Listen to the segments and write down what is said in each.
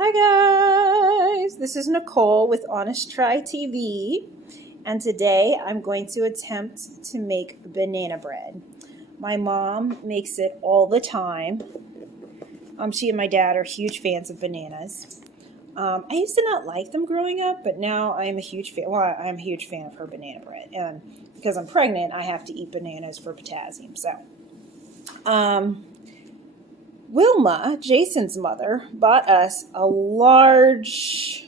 Hi guys, this is Nicole with Honest Try TV, and today I'm going to attempt to make banana bread. My mom makes it all the time. She and my dad are huge fans of bananas. I used to not like them growing up, but now I'm a huge fan. Well, I'm a huge fan of her banana bread, and because I'm pregnant, I have to eat bananas for potassium. So, Wilma, Jason's mother, bought us a large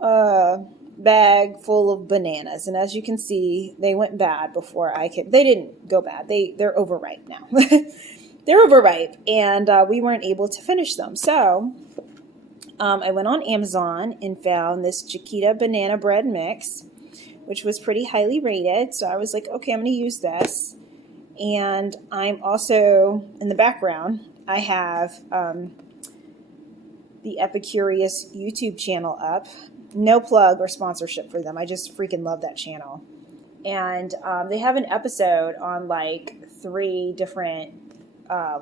bag full of bananas, and as you can see, they went bad before I could. They didn't go bad. They're overripe now. They're overripe, and we weren't able to finish them. So I went on Amazon and found this Chiquita banana bread mix, which was pretty highly rated. So I was like, okay, I'm going to use this. And I'm also, in the background, I have the Epicurious YouTube channel up. No plug or sponsorship for them. I just freaking love that channel. And they have an episode on like 3 different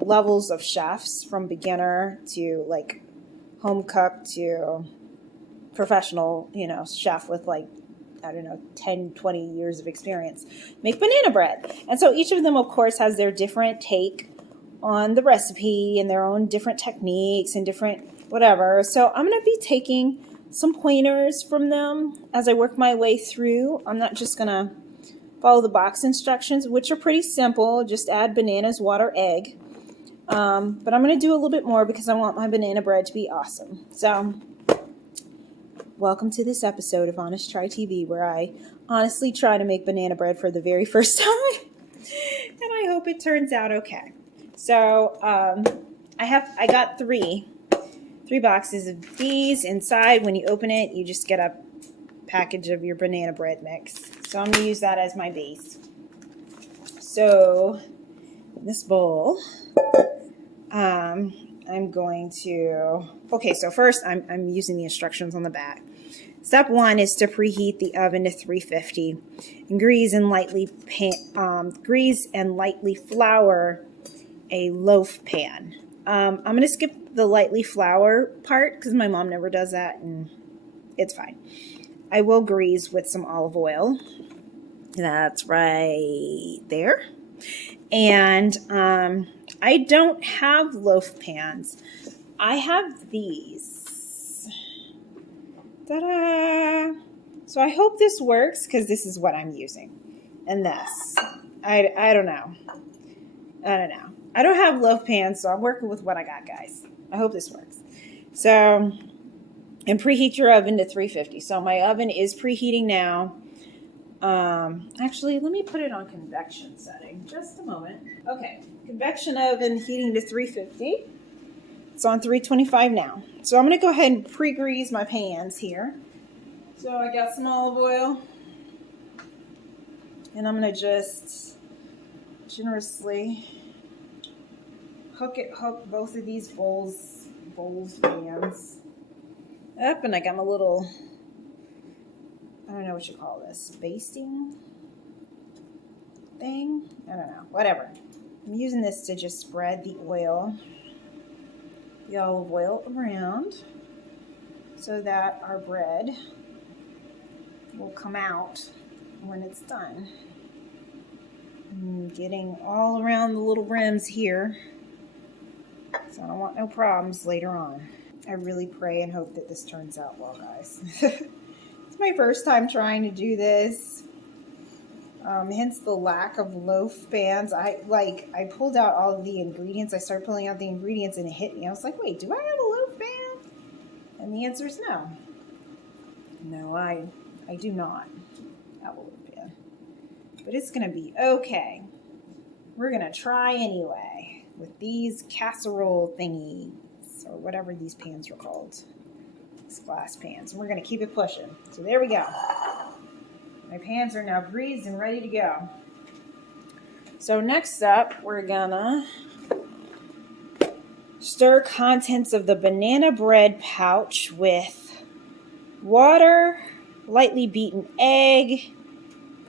levels of chefs, from beginner to like home cook to professional, chef with like, I don't know, 10, 20 years of experience, make banana bread. And so each of them, of course, has their different take on the recipe and their own different techniques and different whatever. So I'm going to be taking some pointers from them as I work my way through. I'm not just going to follow the box instructions, which are pretty simple. Just add bananas, water, egg. But I'm going to do a little bit more because I want my banana bread to be awesome. So welcome to this episode of Honest Try TV, where I honestly try to make banana bread for the very first time, and I hope it turns out okay. So I got three boxes of these. Inside, when you open it, you just get a package of your banana bread mix. So I'm going to use that as my base. So in this bowl, I'm going to, okay, so first I'm using the instructions on the back. Step 1 is to preheat the oven to 350 and grease and lightly flour a loaf pan. I'm going to skip the lightly flour part because my mom never does that, and it's fine. I will grease with some olive oil. That's right there. And I don't have loaf pans. I have these. Ta-da! So I hope this works because this is what I'm using. And this. I don't know. I don't have loaf pans, so I'm working with what I got, guys. I hope this works. So, and preheat your oven to 350. So my oven is preheating now. Actually, let me put it on convection setting. Just a moment. Okay, convection oven heating to 350. It's on 325 now. So I'm going to go ahead and pre-grease my pans here. So I got some olive oil. And I'm going to just generously hook both of these bowls pans up. And I got my little, I don't know what you call this, basting thing? I don't know. Whatever. I'm using this to just spread the olive oil around so that our bread will come out when it's done. I'm getting all around the little rims here, so I don't want no problems later on. I really pray and hope that this turns out well, guys. It's my first time trying to do this. Hence the lack of loaf pans. I pulled out all of the ingredients. I started pulling out the ingredients and it hit me. I was like, wait, do I have a loaf pan? And the answer is no. No, I do not have a loaf pan. But it's going to be okay. We're going to try anyway with these casserole thingies, or whatever these pans are called. These glass pans. And we're going to keep it pushing. So there we go. My pans are now greased and ready to go. So next up, we're gonna stir contents of the banana bread pouch with water, lightly beaten egg,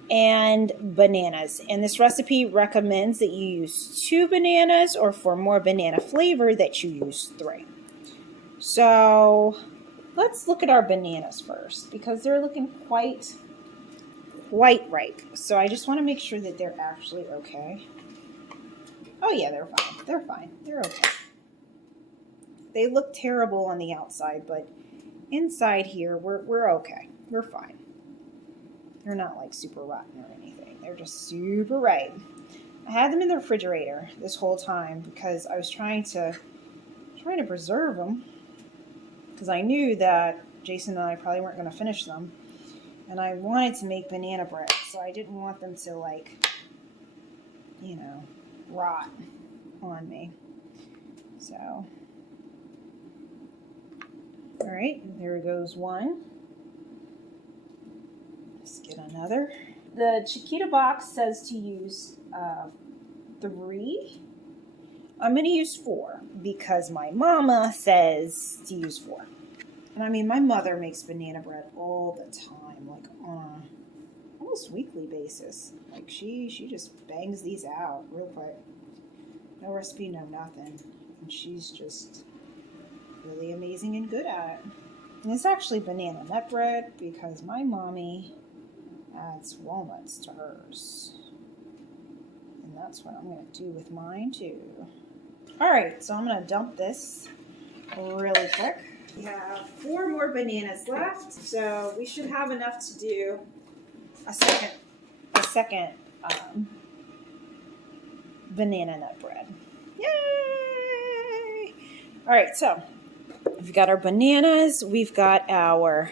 and bananas. And this recipe recommends that you use 2 bananas, or for more banana flavor that you use 3. So let's look at our bananas first because they're looking quite ripe. So I just want to make sure that they're actually okay. Oh yeah, they're fine. They're fine. They're okay. They look terrible on the outside, but inside here, we're okay. We're fine. They're not like super rotten or anything. They're just super ripe. I had them in the refrigerator this whole time because I was trying to preserve them because I knew that Jason and I probably weren't going to finish them, and I wanted to make banana bread, so I didn't want them to like, you know, rot on me. So, all right, there goes one. Let's get another. The Chiquita box says to use 3. I'm going to use 4 because my mama says to use 4. And I mean, my mother makes banana bread all the time, like on a almost weekly basis. Like she just bangs these out real quick. No recipe, no nothing. And she's just really amazing and good at it. And it's actually banana nut bread because my mommy adds walnuts to hers. And that's what I'm going to do with mine too. Alright, so I'm going to dump this really quick. We have 4 more bananas left, so we should have enough to do a second banana nut bread. Yay! Alright, so we've got our bananas, we've got our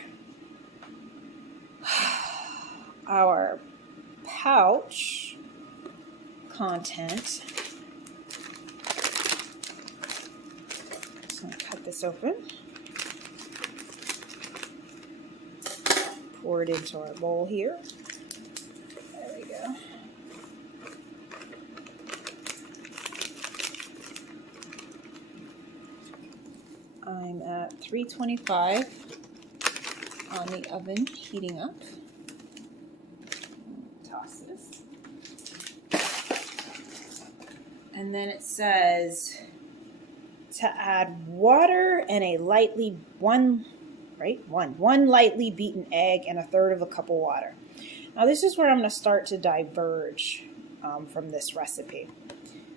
pouch content. I'm going to cut this open. Pour it into our bowl here. There we go. I'm at 325 on the oven, heating up. Toss this. And then it says to add water and a one lightly beaten egg and 1/3 of a cup of water. Now this is where I'm going to start to diverge from this recipe.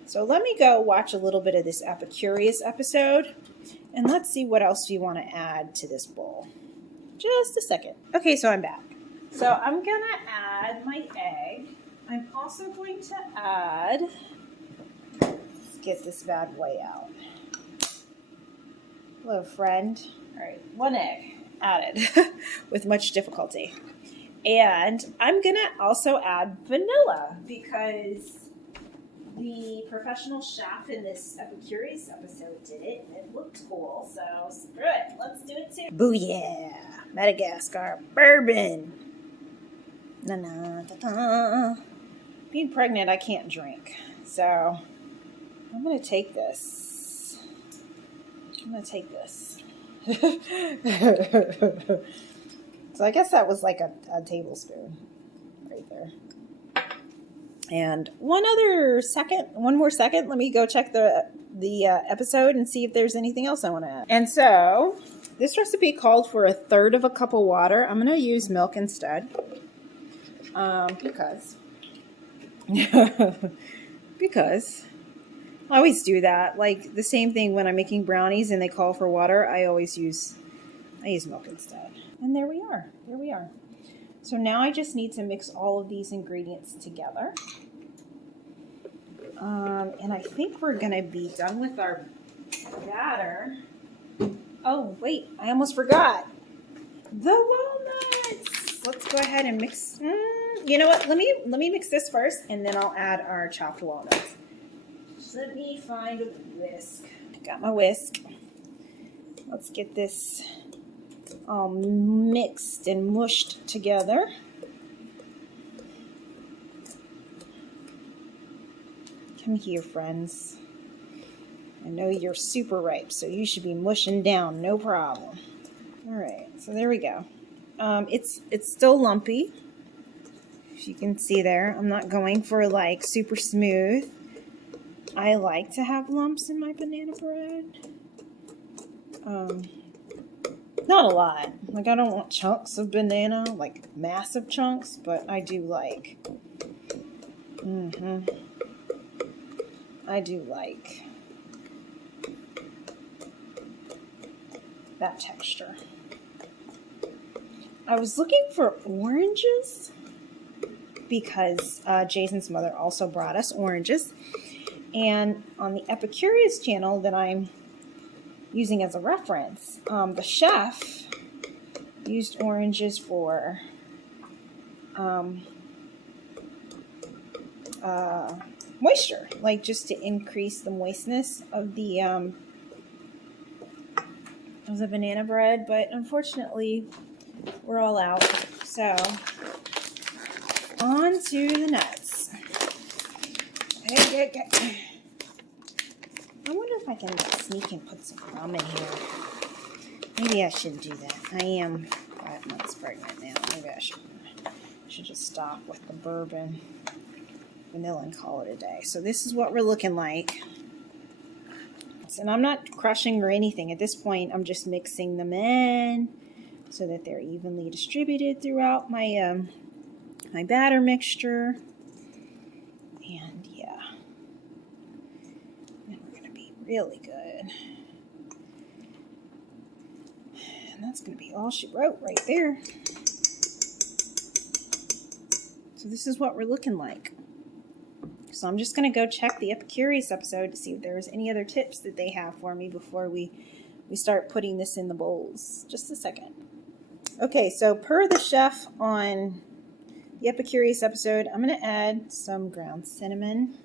So let me go watch a little bit of this Epicurious episode and let's see what else we want to add to this bowl. Just a second. Okay, so I'm back. So I'm going to add my egg. I'm also going to add, let's get this bad boy out. Hello, friend. All right, 1 egg added with much difficulty. And I'm going to also add vanilla because the professional chef in this Epicurious episode did it and it looked cool. So screw it. Let's do it too. Booyah! Madagascar bourbon. Na-na-da-da. Being pregnant, I can't drink. So I'm going to take this. So I guess that was like a tablespoon right there. And one more second, let me go check the episode and see if there's anything else I want to add. And so this recipe called for 1/3 of a cup of water. I'm going to use milk instead because I always do that. Like the same thing when I'm making brownies and they call for water, I use milk instead. And there we are. So now I just need to mix all of these ingredients together. And I think we're going to be done with our batter. Oh, wait, I almost forgot. The walnuts. Let's go ahead and mix. You know what? Let me mix this first, and then I'll add our chopped walnuts. Just let me find a whisk. Got my whisk. Let's get this all mixed and mushed together. Come here, friends. I know you're super ripe, so you should be mushing down, no problem. All right, so there we go. It's still lumpy, if you can see there. I'm not going for like super smooth. I like to have lumps in my banana bread. Not a lot. Like, I don't want chunks of banana, like massive chunks, but I do like, I do like that texture. I was looking for oranges because Jason's mother also brought us oranges. And on the Epicurious channel that I'm using as a reference, the chef used oranges for moisture, like just to increase the moistness of the banana bread. But unfortunately, we're all out. So on to the nuts. Okay. I wonder if I can sneak and put some rum in here. Maybe I should do that. I am 5 months pregnant now. Maybe I should just stop with the bourbon vanilla and call it a day. So this is what we're looking like. And I'm not crushing or anything. At this point, I'm just mixing them in so that they're evenly distributed throughout my my batter mixture. And yeah, and we're going to be really good. And that's going to be all she wrote right there. So this is what we're looking like. So I'm just going to go check the Epicurious episode to see if there's any other tips that they have for me before we start putting this in the bowls. Just a second. Okay, so per the chef on the Epicurious episode, I'm going to add some ground cinnamon.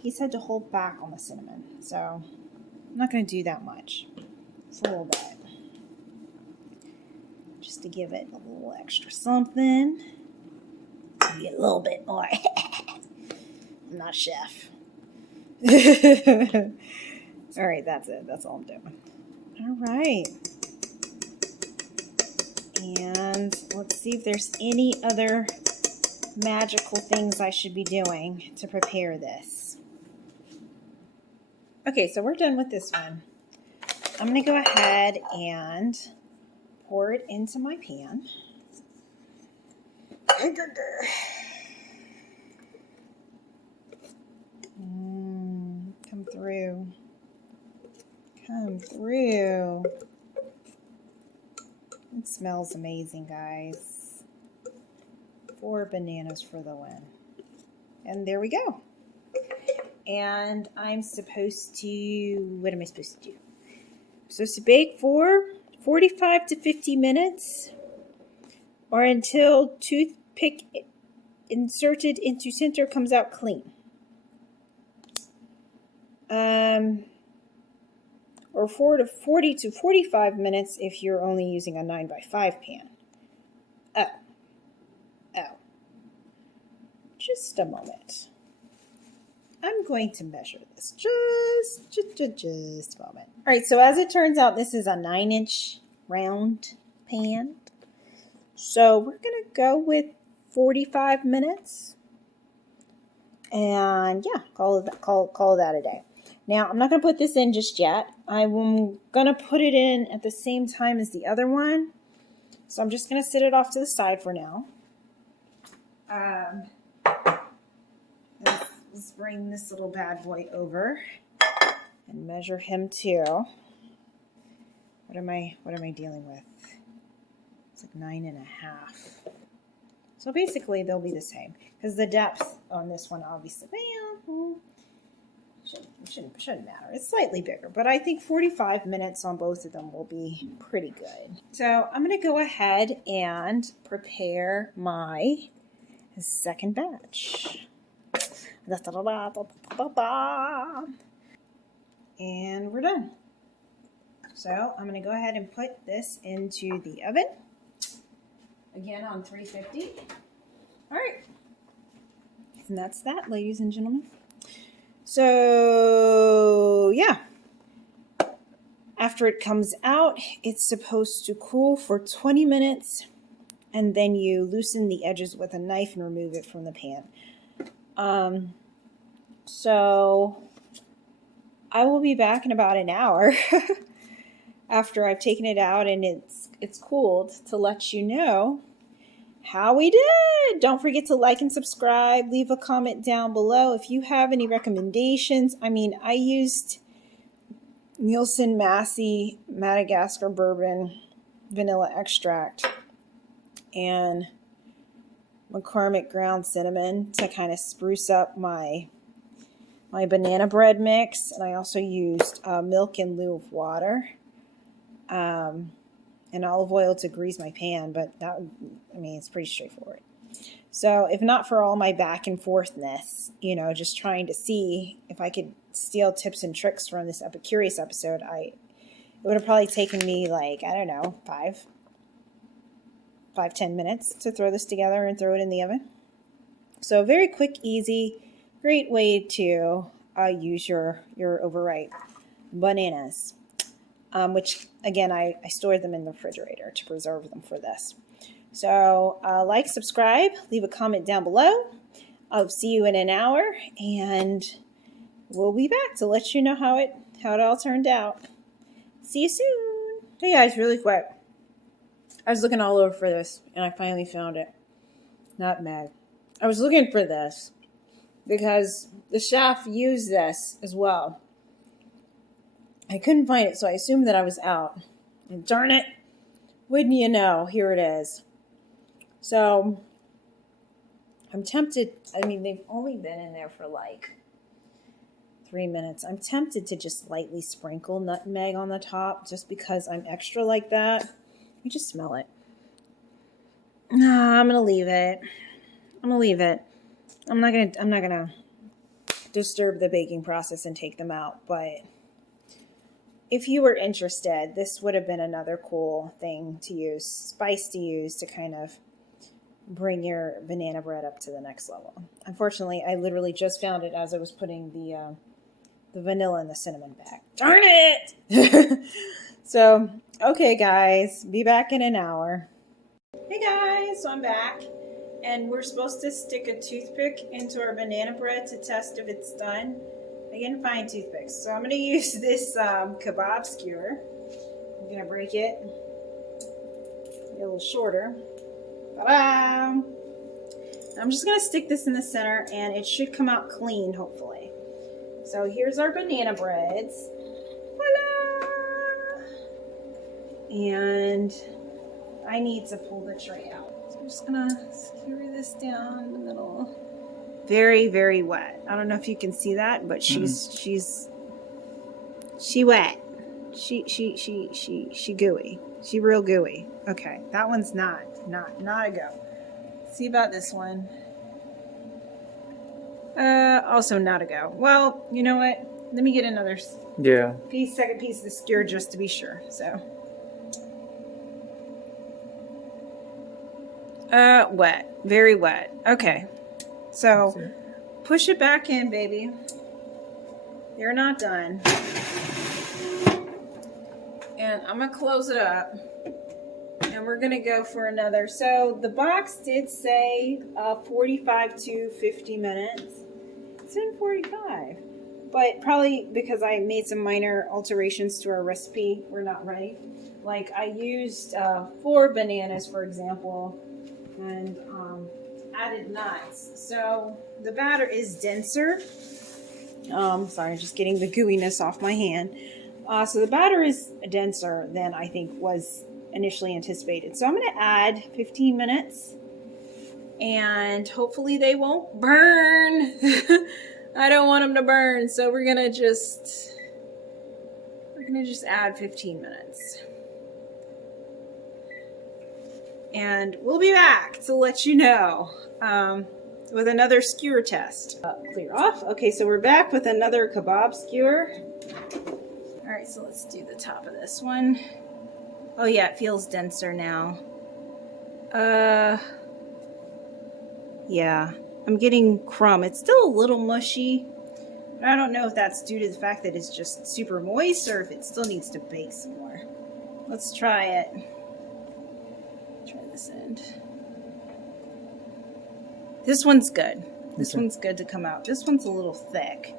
He said to hold back on the cinnamon, so I'm not going to do that much. Just a little bit. Just to give it a little extra something. Maybe a little bit more. I'm not a chef. All right, that's it. That's all I'm doing. All right. And let's see if there's any other magical things I should be doing to prepare this. Okay, so we're done with this one. I'm going to go ahead and pour it into my pan. Come through. Come through. It smells amazing, guys. 4 bananas for the win. And there we go. And I'm supposed to, what am I supposed to do? I'm supposed to bake for 45 to 50 minutes or until toothpick inserted into center comes out clean. Or 40 to 45 minutes if you're only using a 9x5 pan. Oh. Just a moment. I'm going to measure this. Just a moment. All right, so as it turns out, this is a 9-inch round pan. So we're going to go with 45 minutes. And yeah, call that a day. Now, I'm not going to put this in just yet. I'm going to put it in at the same time as the other one. So I'm just going to sit it off to the side for now. Let's bring this little bad boy over and measure him too. What am I dealing with? It's like 9.5. So basically they'll be the same because the depth on this one obviously, well, shouldn't matter. It's slightly bigger, but I think 45 minutes on both of them will be pretty good. So I'm going to go ahead and prepare my second batch. And we're done. So I'm going to go ahead and put this into the oven. Again on 350. All right. And that's that, ladies and gentlemen. So, yeah. After it comes out, it's supposed to cool for 20 minutes. And then you loosen the edges with a knife and remove it from the pan. So I will be back in about an hour after I've taken it out and it's cooled to let you know how we did. Don't forget to like and subscribe. Leave a comment down below if you have any recommendations. I mean, I used Nielsen Massey Madagascar Bourbon Vanilla Extract and McCormick Ground Cinnamon to kind of spruce up my banana bread mix. And I also used milk in lieu of water. And olive oil to grease my pan, but that, I mean, it's pretty straightforward. So if not for all my back and forthness, you know, just trying to see if I could steal tips and tricks from this Epicurious episode, it would have probably taken me like, I don't know, 10 minutes to throw this together and throw it in the oven. So very quick, easy, great way to use your overripe bananas. Which, again, I stored them in the refrigerator to preserve them for this. So, like, subscribe, leave a comment down below. I'll see you in an hour, and we'll be back to let you know how it all turned out. See you soon. Hey, guys, really quick. I was looking all over for this, and I finally found it. Nutmeg. I was looking for this because the chef used this as well. I couldn't find it, so I assumed that I was out. And darn it, wouldn't you know, here it is. So, I'm tempted, I mean, they've only been in there for like 3 minutes. I'm tempted to just lightly sprinkle nutmeg on the top, just because I'm extra like that. You just smell it. No, I'm going to leave it. I'm not going to disturb the baking process and take them out, but if you were interested, this would have been another cool thing to use, spice to use to kind of bring your banana bread up to the next level. Unfortunately, I literally just found it as I was putting the vanilla and the cinnamon back. Darn it! So, okay, guys, be back in an hour. Hey, guys, so I'm back, and we're supposed to stick a toothpick into our banana bread to test if it's done. I can find toothpicks. So I'm going to use this kebab skewer. I'm going to break it. Get a little shorter. Ta-da! I'm just going to stick this in the center and it should come out clean, hopefully. So here's our banana breads. Voila! And I need to pull the tray out. So I'm just going to skewer this down the middle. Very, very wet. I don't know if you can see that, but she wet. She gooey. She real gooey. Okay, that one's not a go. See about this one. Also not a go. Well, you know what? Let me get another second piece of the skewer just to be sure. So, wet. Very wet. Okay. So, push it back in, baby. You're not done. And I'm going to close it up. And we're going to go for another. So, the box did say 45 to 50 minutes. It's been 45. But probably because I made some minor alterations to our recipe, we're not ready. Like, I used 4 bananas, for example, and added nuts. So the batter is denser. Sorry, just getting the gooiness off my hand. So the batter is denser than I think was initially anticipated. So I'm going to add 15 minutes and hopefully they won't burn. I don't want them to burn. So we're going to just add 15 minutes. And we'll be back to let you know with another skewer test. Clear off. Okay, so we're back with another kebab skewer. All right, so let's do the top of this one. Oh yeah, it feels denser now. Yeah, I'm getting crumb. It's still a little mushy. But I don't know if that's due to the fact that it's just super moist or if it still needs to bake some more. Let's try it. Try this end. This one's good. This one's good to come out. This one's a little thick.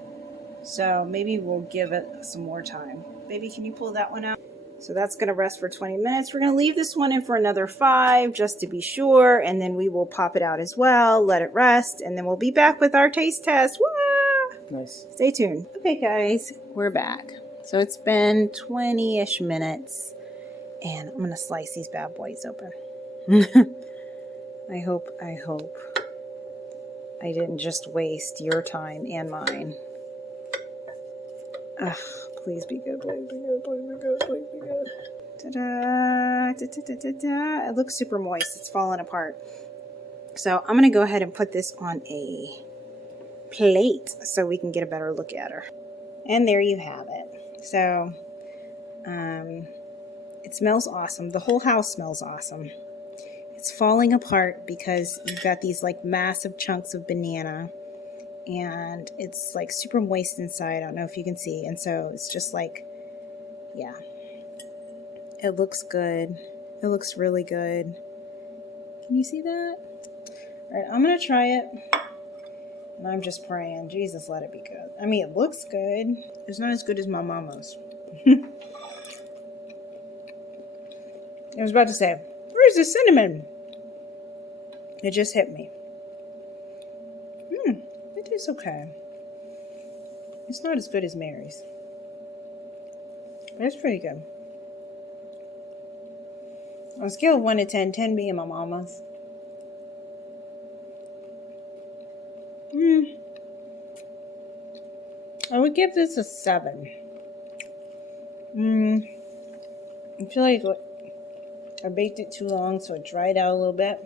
So maybe we'll give it some more time. Baby, can you pull that one out? So that's going to rest for 20 minutes. We're going to leave this one in for another 5 just to be sure. And then we will pop it out as well, let it rest, and then we'll be back with our taste test. Woo! Nice. Stay tuned. Okay, guys, we're back. So it's been 20-ish minutes, and I'm going to slice these bad boys open. I hope I didn't just waste your time and mine. Ugh, please be good, please be good, please be good, please be good. Ta-da, da-da-da-da-da. It looks super moist. It's falling apart. So I'm going to go ahead and put this on a plate so we can get a better look at her. And there you have it. So, it smells awesome. The whole house smells awesome. It's falling apart because you've got these like massive chunks of banana. And it's like super moist inside. I don't know if you can see. And so it's just like, yeah. It looks good. It looks really good. Can you see that? All right, I'm going to try it. And I'm just praying, Jesus, let it be good. I mean, it looks good. It's not as good as my mama's. I was about to say, where's the cinnamon? It just hit me. It is okay. It's not as good as Mary's. But it's pretty good. On a scale of 1 to 10, 10 being my mama's. I would give this a 7. I feel like I baked it too long, so it dried out a little bit.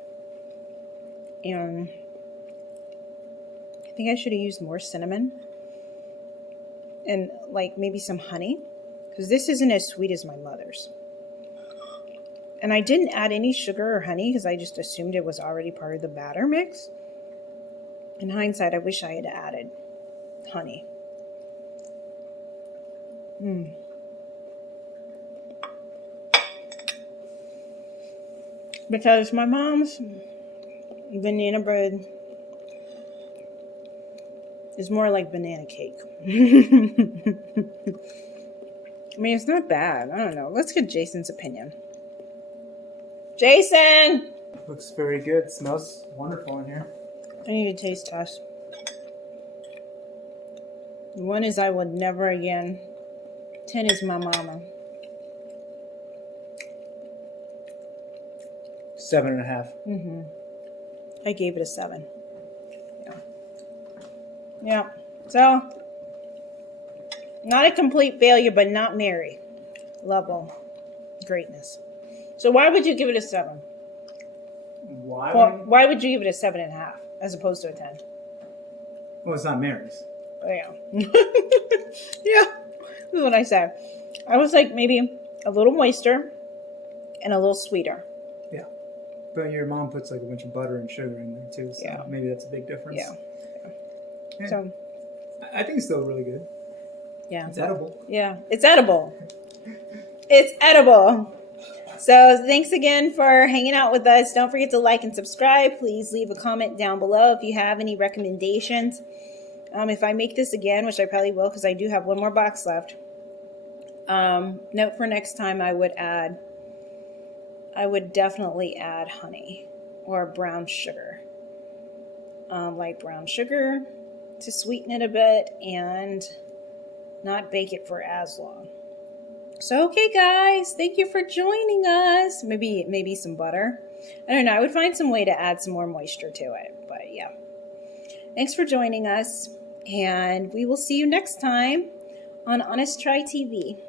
And I think I should have used more cinnamon. And like maybe some honey. Because this isn't as sweet as my mother's. And I didn't add any sugar or honey because I just assumed it was already part of the batter mix. In hindsight, I wish I had added honey. Because my mom's banana bread is more like banana cake. I mean, it's not bad. I don't know. Let's get Jason's opinion. Jason! Looks very good. Smells wonderful in here. I need a taste test. One is I would never again. 10 is my mama. 7.5. I gave it a 7. Yeah. So, not a complete failure, but not Mary. Level greatness. So why would you give it a 7? Why would you give it a 7.5 as opposed to a 10? Well, it's not Mary's. Oh, yeah. Yeah. This is what I said. I was like maybe a little moister and a little sweeter. Yeah. But your mom puts like a bunch of butter and sugar in there too. So yeah. Maybe that's a big difference. Yeah. So I think it's still really good. Yeah. It's edible. Yeah. It's edible. It's edible. So thanks again for hanging out with us. Don't forget to like and subscribe. Please leave a comment down below if you have any recommendations. If I make this again, which I probably will because I do have one more box left. Note for next time I would definitely add honey or brown sugar. Light brown sugar to sweeten it a bit and not bake it for as long. So, okay, guys, thank you for joining us. Maybe some butter. I don't know. I would find some way to add some more moisture to it. But, yeah. Thanks for joining us. And we will see you next time on Honest Try TV.